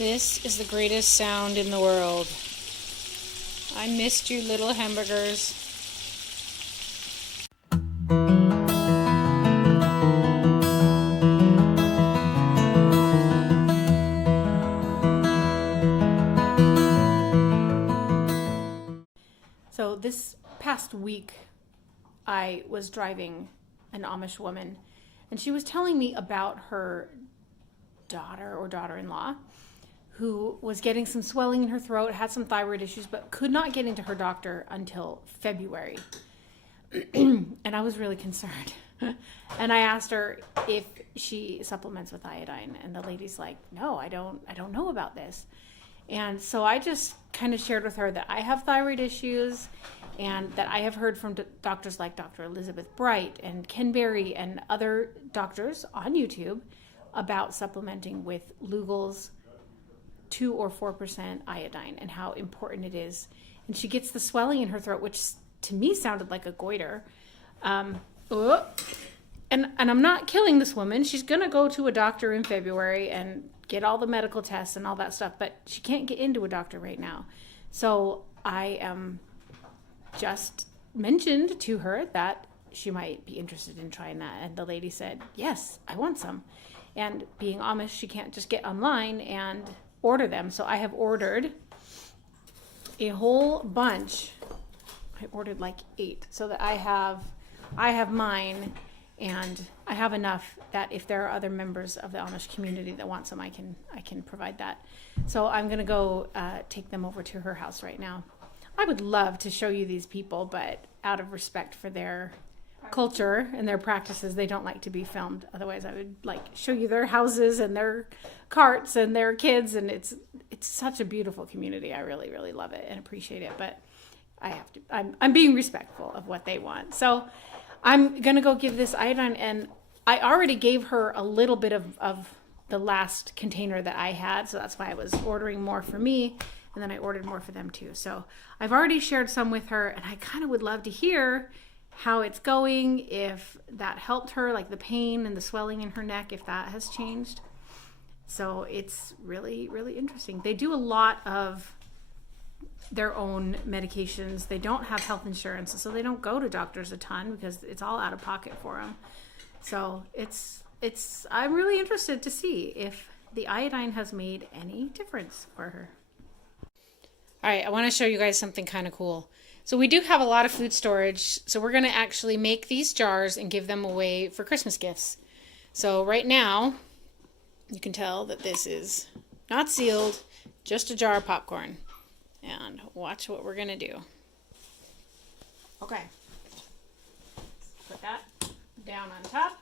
This is the greatest sound in the world. I missed you, little hamburgers. So this past week, I was driving an Amish woman, and she was telling me about her daughter or daughter-in-law who was getting some swelling in her throat, had some thyroid issues, but could not get into her doctor until February. And I was really concerned. And I asked her if she supplements with iodine, and the lady's like, no, I don't know about this. And so I just kind of shared with her that I have thyroid issues and that I have heard from doctors like Dr. Elizabeth Bright and Kenberry and other doctors on YouTube about supplementing with Lugol's 2 or 4% iodine and how important it is. And she gets the swelling in her throat, which to me sounded like a goiter. And I'm not killing this woman. She's going to go to a doctor in February and get all the medical tests and all that stuff, but she can't get into a doctor right now. So I just mentioned to her that she might be interested in trying that. And the lady said, yes, I want some. And being Amish, she can't just get online and order them. So I have ordered a whole bunch. I ordered like 8 so that I have mine, and I have enough that if there are other members of the Amish community that want some, I can provide that. So I'm going to go take them over to her house right now. I would love to show you these people, but out of respect for their culture and their practices, they don't like to be filmed. Otherwise, I would like show you their houses and their carts and their kids, and it's such a beautiful community. I really, really love it and appreciate it, but I have to. I'm being respectful of what they want. So I'm gonna go give this iodine, and I already gave her a little bit of the last container that I had, so that's why I was ordering more for me, and then I ordered more for them too. So I've already shared some with her, and I kind of would love to hear how it's going, if that helped her, like the pain and the swelling in her neck, if that has changed. So it's really, really interesting. They do a lot of their own medications. They don't have health insurance, so they don't go to doctors a ton because it's all out of pocket for them. So I'm really interested to see if the iodine has made any difference for her. All right, I want to show you guys something kind of cool. So we do have a lot of food storage, so we're going to actually make these jars and give them away for Christmas gifts. So right now, you can tell that this is not sealed, just a jar of popcorn. And watch what we're going to do. Okay. Put that down on top.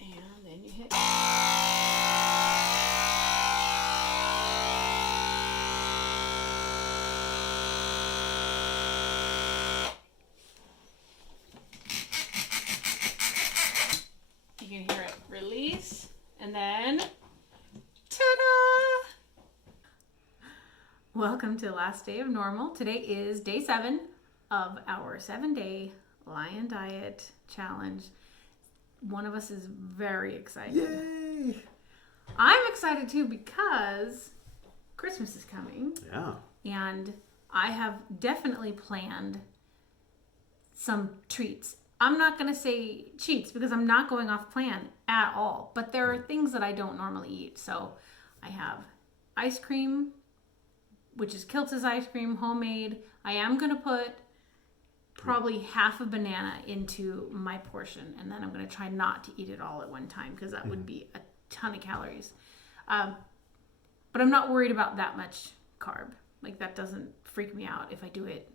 And then you hit... You can hear it release, and then, ta-da! Welcome to the last day of normal. Today is day 7 of our 7-day Lion Diet challenge. One of us is very excited. Yay! I'm excited too because Christmas is coming. Yeah. And I have definitely planned some treats. I'm not going to say cheats because I'm not going off plan at all. But there are things that I don't normally eat. So I have ice cream, which is Kiltz's ice cream, homemade. I am going to put probably half a banana into my portion. And then I'm going to try not to eat it all at one time because that would be a ton of calories. But I'm not worried about that much carb. Like, that doesn't freak me out if I do it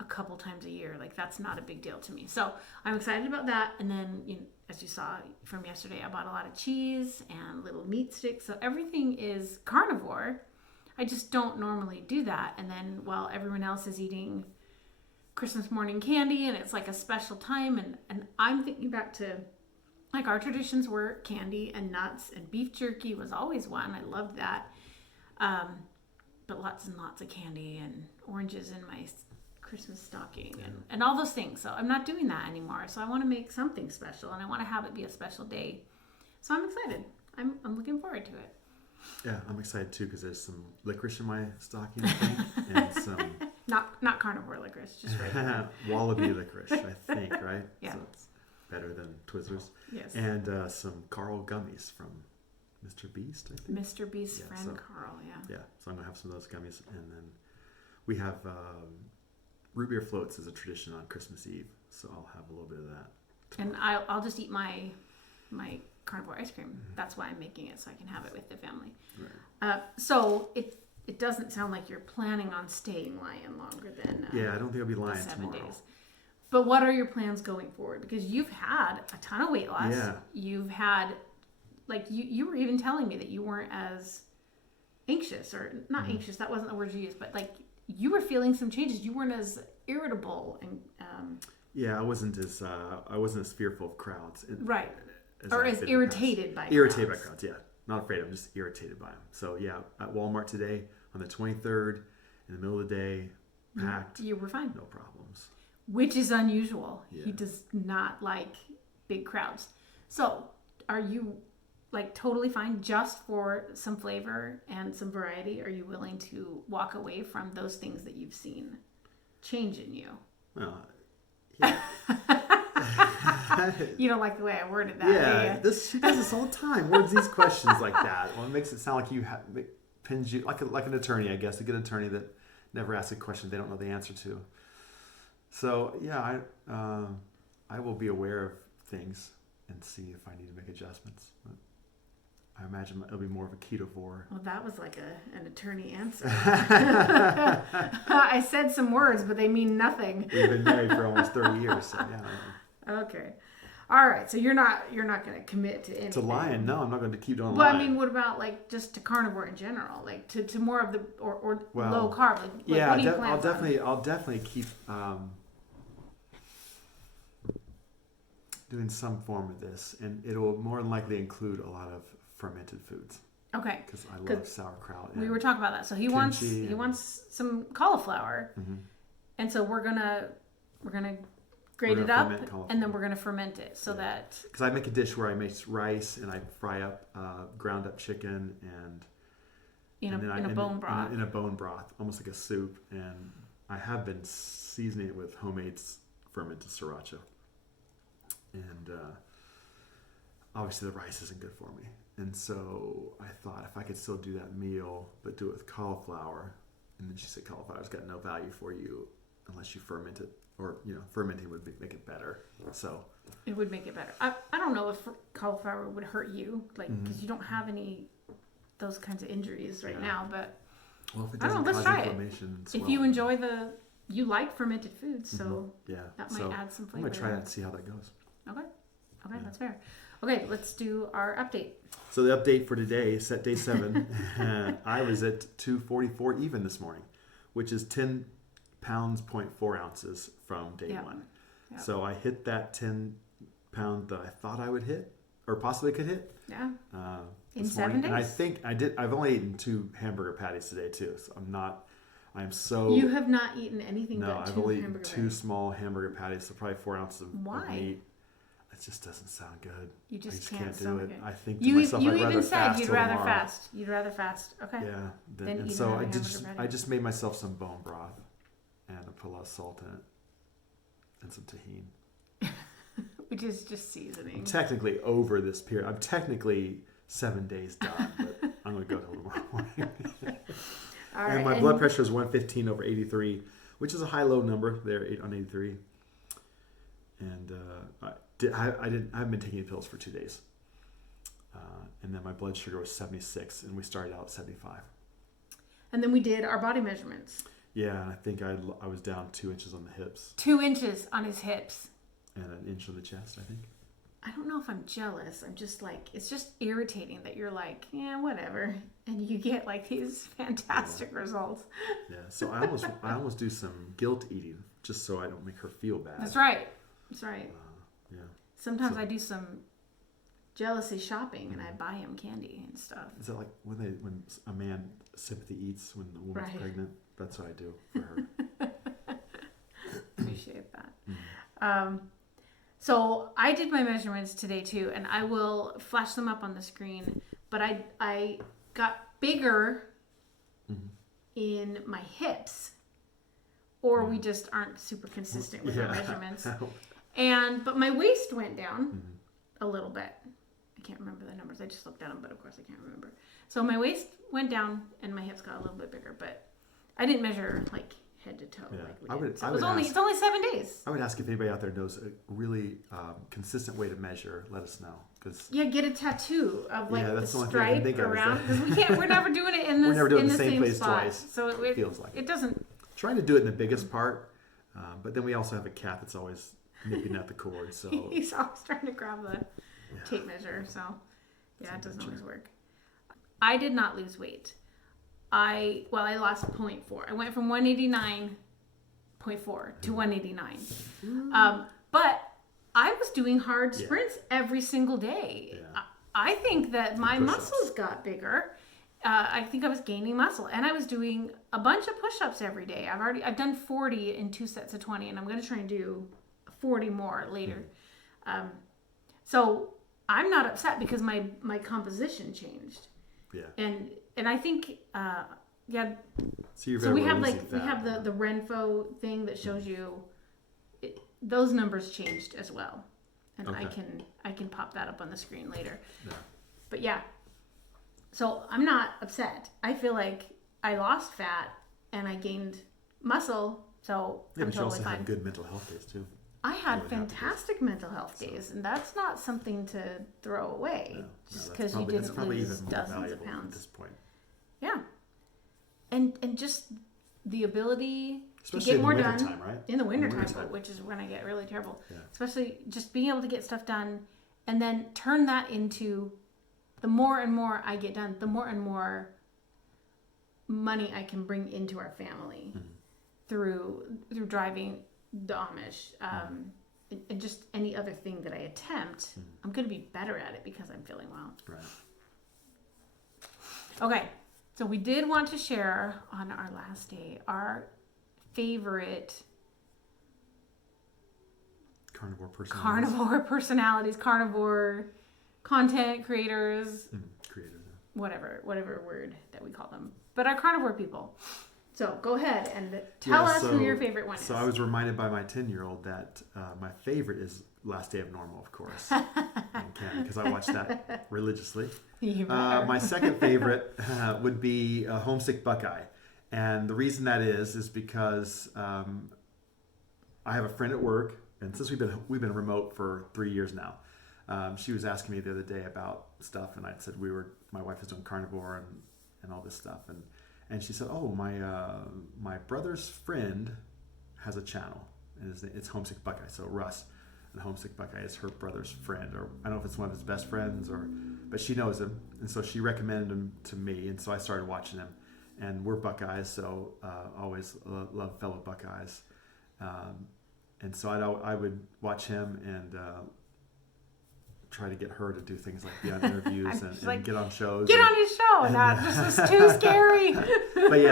a couple times a year. Like, that's not a big deal to me. So I'm excited about that. And then, as you saw from yesterday, I bought a lot of cheese and little meat sticks. So everything is carnivore. I just don't normally do that. And then while everyone else is eating Christmas morning candy and it's like a special time, and I'm thinking back to, like, our traditions were candy and nuts, and beef jerky was always one. I loved that. But lots and lots of candy and oranges in my Christmas stocking and all those things. So I'm not doing that anymore. So I want to make something special, and I want to have it be a special day. So I'm excited. I'm looking forward to it. Yeah, I'm excited too because there's some licorice in my stocking, I think, and some not carnivore licorice, just regular. wallaby licorice, I think, right? Yeah. So it's better than Twizzlers. Yes. And some Carl gummies from Mr. Beast, I think. Mr. Beast's friend Carl, yeah. Yeah, so I'm gonna have some of those gummies, and then we have root beer floats as a tradition on Christmas Eve, so I'll have a little bit of that tomorrow. And I'll just eat my carnivore ice cream. That's why I'm making it, so I can have it with the family. Right. So it doesn't sound like you're planning on staying lying longer than I don't think I'll be lying 7 tomorrow. days. But what are your plans going forward? Because you've had a ton of weight loss. Yeah. You've had, like, you were even telling me that you weren't as anxious, or not anxious, that wasn't the word you used, but like you were feeling some changes. You weren't as irritable and I wasn't as fearful of crowds. Right. Or as irritated by crowds. Irritated by crowds, yeah. Not afraid, I'm just irritated by them. So yeah, at Walmart today on the 23rd, in the middle of the day, packed. You were fine. No problems. Which is unusual. Yeah. He does not like big crowds. So are you like totally fine just for some flavor and some variety? Are you willing to walk away from those things that you've seen change in you? Yeah. You don't like the way I worded that. Yeah, she does this all the time. Words these questions like that. Well, it makes it sound like pins you like an attorney, I guess, a good attorney that never asks a question they don't know the answer to. So yeah, I will be aware of things and see if I need to make adjustments. But I imagine it'll be more of a ketovore. Well, that was like an attorney answer. I said some words, but they mean nothing. We've been married for almost 30 years, so yeah. Okay. All right. So you're not going to commit to anything. To lying? No, I'm not going to keep doing Well, lying. I mean, what about like just to carnivore in general, like to more of the or low carb? Like, yeah, what do you plan I'll definitely keep doing some form of this, and it will more than likely include a lot of fermented foods. Okay. Because I love sauerkraut. We were talking about that. So he wants some cauliflower, and so we're gonna grate it up, and then we're gonna ferment it so that. Because I make a dish where I make rice and I fry up ground up chicken and in a bone broth. In a bone broth, almost like a soup, and I have been seasoning it with homemade fermented sriracha. And obviously the rice isn't good for me. And so I thought if I could still do that meal, but do it with cauliflower. And then she said cauliflower's got no value for you unless you ferment it. Or, fermenting would make it better. So it would make it better. I don't know if cauliflower would hurt you, like, because you don't have any those kinds of injuries right now. But well, if it doesn't let's cause try inflammation, it. If you enjoy you like fermented foods, so that might add some flavor. I'm going to try that and see how that goes. Okay, that's fair. Okay, let's do our update. So the update for today, set day 7, I was at 244 even this morning, which is 10 pounds, 0.4 ounces from day 1. Yep. So I hit that 10 pound that I thought I would hit, or possibly could hit. Yeah. In 7 morning. days? And I think I did. I've only eaten 2 hamburger patties today too, so You have not eaten anything but 2 I've only eaten hamburger 2 patties. small hamburger patties, so probably 4 ounces of meat. It just doesn't sound good. You just can't do it. Good. I think to myself, I'd rather even fast said you'd till rather tomorrow. fast. You'd rather fast. Okay. Yeah. Then eat so another I just made myself some bone broth, and I put a lot of salt in it, and some tahini. Which is just seasoning. I'm technically over this period. I'm technically 7 days done, but I'm going to go till tomorrow morning. All and right, my blood pressure is 115/83, which is a high-low number there on 83. And I haven't been taking pills for 2 days. And then my blood sugar was 76, and we started out at 75. And then we did our body measurements. Yeah, and I think I was down 2 inches on the hips. 2 inches on his hips. And an inch on the chest, I think. I don't know if I'm jealous. I'm just like, it's just irritating that you're like, yeah, whatever. And you get like these fantastic results. Yeah, so I almost do some guilt eating just so I don't make her feel bad. That's right. Yeah. Sometimes I do some jealousy shopping and I buy him candy and stuff. Is that like when a man sympathy eats when the woman's pregnant? That's what I do for her. Appreciate that. So I did my measurements today too, and I will flash them up on the screen. But I got bigger in my hips, or we just aren't super consistent with our measurements. But my waist went down a little bit. I can't remember the numbers. I just looked at them, but of course I can't remember. So my waist went down and my hips got a little bit bigger, but I didn't measure like head to toe like we did. So it's only 7 days. I would ask if anybody out there knows a really consistent way to measure. Let us know. Get a tattoo of like the stripe around, because we're never doing it in the same place spot. Twice. So it feels like it doesn't. Trying to do it in the biggest part, but then we also have a cat that's always nipping at the cord. So he's always trying to grab the tape measure. So it doesn't always work. I did not lose weight. I lost 0.4. I went from 189.4 to 189. But I was doing hard sprints every single day. Yeah. I think that my muscles got bigger. I think I was gaining muscle, and I was doing a bunch of push-ups every day. I've done 40 in 2 sets of 20, and I'm going to try and do 40 more later. So I'm not upset because my composition changed. Yeah. And I think So we have the Renfo thing that shows you those numbers changed as well, and I can pop that up on the screen later. Yeah. But so I'm not upset. I feel like I lost fat and I gained muscle, so I'm totally fine. You also had good mental health days too. I had fantastic mental health days, and that's not something to throw away just because you didn't lose dozens of pounds at this point. Yeah, and just the ability especially to get more done right? in the wintertime, which is when I get really terrible. Yeah. Especially just being able to get stuff done and then turn that into the more and more I get done, the more and more money I can bring into our family through driving the Amish, and just any other thing that I attempt. I'm going to be better at it because I'm feeling well. Right. Okay, so we did want to share on our last day our favorite carnivore personalities, carnivore content creators, whatever word that we call them, but our carnivore people. So go ahead and tell us who your favorite one is. So I was reminded by my 10-year-old that my favorite is Last Day of Normal, of course, because I watch that religiously. My second favorite would be Homesick Buckeye. And the reason that is because I have a friend at work, and since we've been remote for 3 years now, she was asking me the other day about stuff, and I said my wife is doing carnivore and all this stuff, and she said, "Oh, my brother's friend has a channel, and it's Homesick Buckeye." So Russ, and Homesick Buckeye is her brother's friend, or I don't know if it's one of his best friends, but she knows him, and so she recommended him to me, and so I started watching him. And we're Buckeyes, so always love fellow Buckeyes. And so I would watch him and try to get her to do things like be on interviews and get on shows. Get on his show! This is too scary. But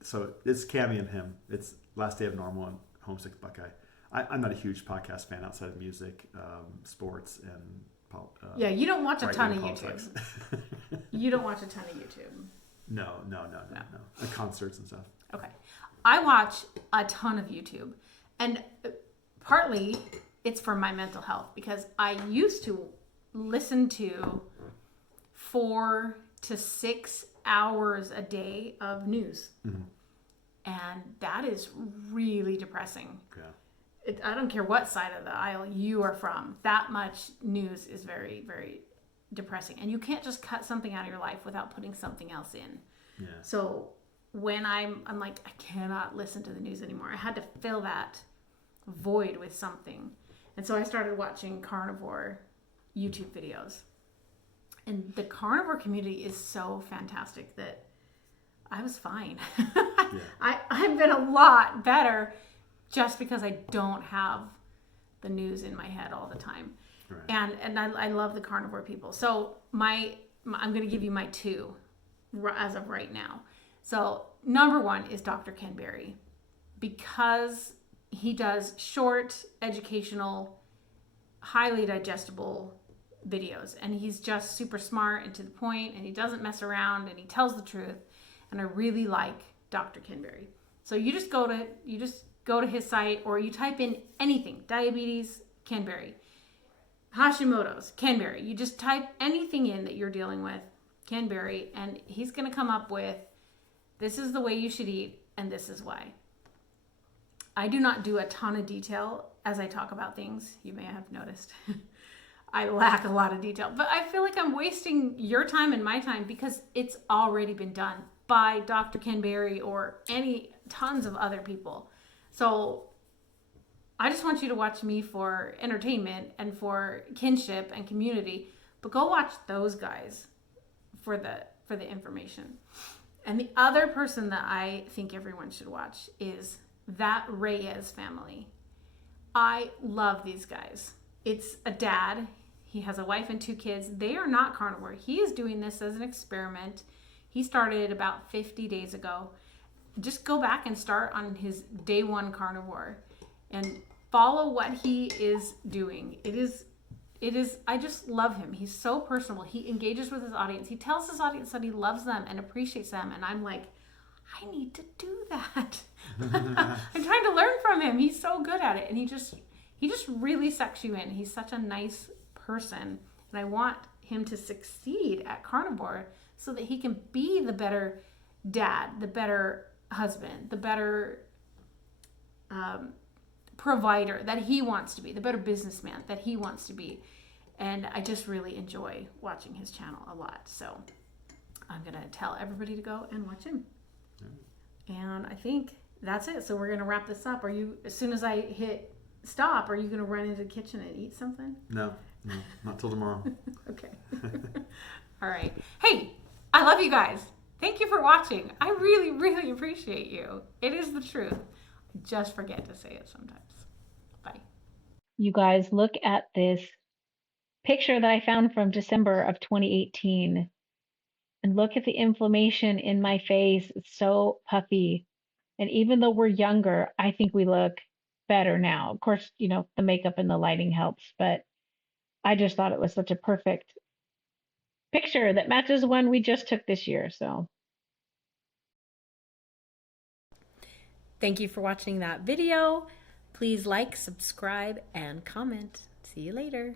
so it's Cammy and him. It's Last Day of Normal and Homesick Buckeye. I'm not a huge podcast fan outside of music, sports, and you don't watch a ton of YouTube. You don't watch a ton of YouTube. No. Concerts and stuff. Okay. I watch a ton of YouTube. And partly it's for my mental health because I used to listen to 4 to 6 hours a day of news. And that is really depressing. Yeah. I don't care what side of the aisle you are from. That much news is very, very depressing, and you can't just cut something out of your life without putting something else in. Yeah. So when I'm like, I cannot listen to the news anymore. I had to fill that void with something, and so I started watching carnivore YouTube videos. And the carnivore community is so fantastic that I was fine. I've been a lot better just because I don't have the news in my head all the time. Right. And I love the carnivore people. So I'm going to give you my 2 as of right now. So number 1 is Dr. Kenberry, because he does short educational highly digestible videos, and he's just super smart and to the point, and he doesn't mess around, and he tells the truth. And I really like Dr. Kenberry. So you just go to his site, or you type in anything, diabetes, Kenberry, Hashimoto's, Kenberry. You just type anything in that you're dealing with, Kenberry, and he's going to come up with, this is the way you should eat, and this is why. I do not do a ton of detail as I talk about things. You may have noticed. I lack a lot of detail, but I feel like I'm wasting your time and my time because it's already been done by Dr. Kenberry or tons of other people. So I just want you to watch me for entertainment and for kinship and community, but go watch those guys for the information. And the other person that I think everyone should watch is that Reyes family. I love these guys. It's a dad. He has a wife and 2 kids. They are not carnivore. He is doing this as an experiment. He started about 50 days ago. Just go back and start on his day 1 carnivore and follow what he is doing. It is, I just love him. He's so personable. He engages with his audience. He tells his audience that he loves them and appreciates them. And I'm like, I need to do that. I'm trying to learn from him. He's so good at it. And he just really sucks you in. He's such a nice person. And I want him to succeed at carnivore so that he can be the better dad, the better husband, the better provider that he wants to be, the better businessman that he wants to be. And I just really enjoy watching his channel a lot. So I'm going to tell everybody to go and watch him. And I think that's it. So we're going to wrap this up. As soon as I hit stop, are you going to run into the kitchen and eat something? No, not till tomorrow. Okay. All right. Hey, I love you guys. Thank you for watching. I really, really appreciate you. It is the truth. I just forget to say it sometimes. Bye. You guys, look at this picture that I found from December of 2018. And look at the inflammation in my face. It's so puffy. And even though we're younger, I think we look better now. Of course, the makeup and the lighting helps, but I just thought it was such a perfect picture that matches one we just took this year. So thank you for watching that video. Please like, subscribe, and comment. See you later.